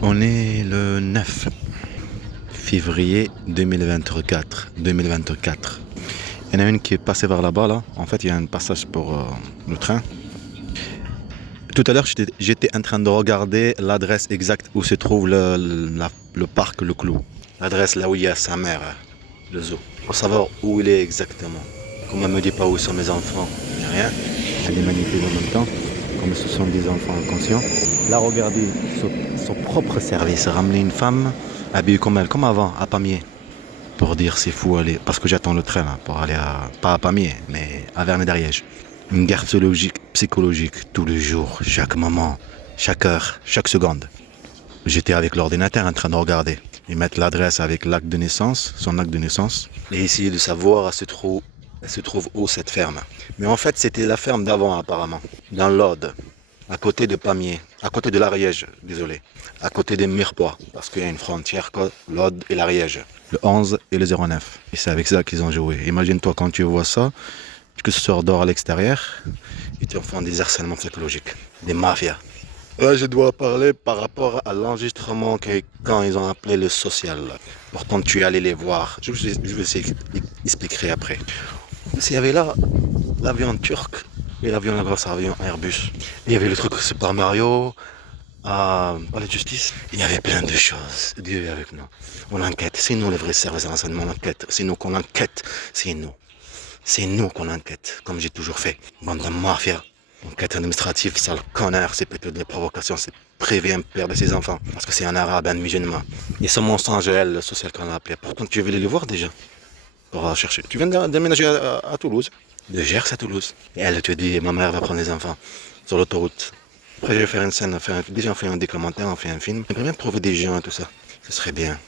On est le 9 février 2024. Il y en a une qui est passée vers là-bas, là. En fait, il y a un passage pour le train. Tout à l'heure, j'étais en train de regarder l'adresse exacte où se trouve le parc Le Clou. L'adresse là où il y a sa mère, le zoo. Pour savoir où il est exactement. Comme elle me dit pas où sont mes enfants, il n'y a rien. Il y a des magnifiques en même temps. Comme ce sont des enfants inconscients. Là, regardez son propre service. Ramener une femme habillée comme elle, comme avant, à Pamiers. Pour dire c'est fou aller. Parce que j'attends le train là, pour aller pas à Pamiers, mais à Vernay-d'Ariège. Une guerre psychologique tous les jours, chaque moment, chaque heure, chaque seconde. J'étais avec l'ordinateur en train de regarder. Ils mettent l'adresse avec l'acte de naissance, son acte de naissance, et essayer de savoir elle se trouve où cette ferme. Mais en fait, c'était la ferme d'avant apparemment, dans l'Aude, à côté de Pamiers, à côté de l'Ariège, désolé, à côté des Mirepoix, parce qu'il y a une frontière, l'Aude et l'Ariège, le 11 et le 09. Et c'est avec ça qu'ils ont joué. Imagine-toi quand tu vois ça, que ce sort dehors à l'extérieur, ils te font des harcèlements psychologiques, des mafias. Là, je dois parler par rapport à l'enregistrement quand ils ont appelé le social. Pourtant, tu es allé les voir. Je vais essayer d'expliquer après. Il y avait là l'avion turc et l'avion, la grosse avion Airbus. Il y avait le truc Super Mario, à palais de justice. Il y avait plein de choses. Dieu est avec nous. On enquête. C'est nous les vrais services de renseignement. On enquête. C'est nous qu'on enquête. C'est nous. C'est nous qu'on enquête, comme j'ai toujours fait. Bande de mafia. Enquête administrative, sale connard, c'est plutôt des provocations, c'est prévu un père de ses enfants. Parce que c'est un arabe, un musulman. Et ce mensonge, elle, le social qu'on a appelé. Pourtant, tu veux les voir déjà. Pour chercher. Tu viens de déménager à Toulouse. De Gers à Toulouse. Et elle te dit, ma mère va prendre les enfants sur l'autoroute. Après, je vais faire une scène, déjà on fait un documentaire, on fait un film. J'aimerais bien trouver des gens et tout ça. Ce serait bien.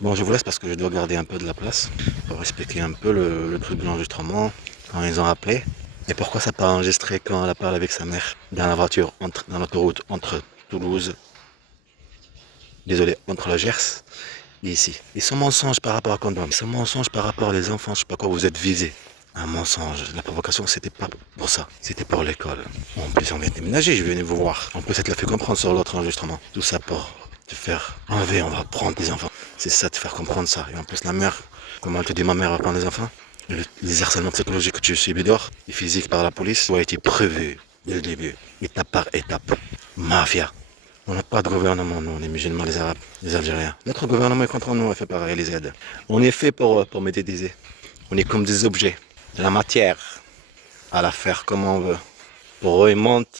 Bon, je vous laisse parce que je dois garder un peu de la place pour expliquer un peu le truc de l'enregistrement, quand ils ont appelé. Et pourquoi ça n'a pas enregistré quand elle parle avec sa mère dans la voiture, dans l'autoroute entre Toulouse, désolé, entre la Gers et ici. Et ce mensonge par rapport à Condom, ce mensonge par rapport aux enfants, je sais pas quoi, vous êtes visés. Un mensonge. La provocation, c'était pas pour ça. C'était pour l'école. En plus, on vient de déménager, je venais vous voir. En plus, ça te l'a fait comprendre sur l'autre enregistrement. Tout ça pour te faire enlever, on va prendre des enfants. C'est ça, te faire comprendre ça. Et en plus, la mère, comment elle te dit, ma mère va prendre des enfants. Les harcèlements psychologiques que tu subis dehors, et physiques par la police, ont été prévus dès le début, étape par étape. Mafia. On n'a pas de gouvernement, nous, les musulmans, les arabes, les algériens. Notre gouvernement est contre nous, on fait pareil, les aides. On est fait pour médiatiser. On est comme des objets, de la matière, à la faire comme on veut. Pour eux, ils montent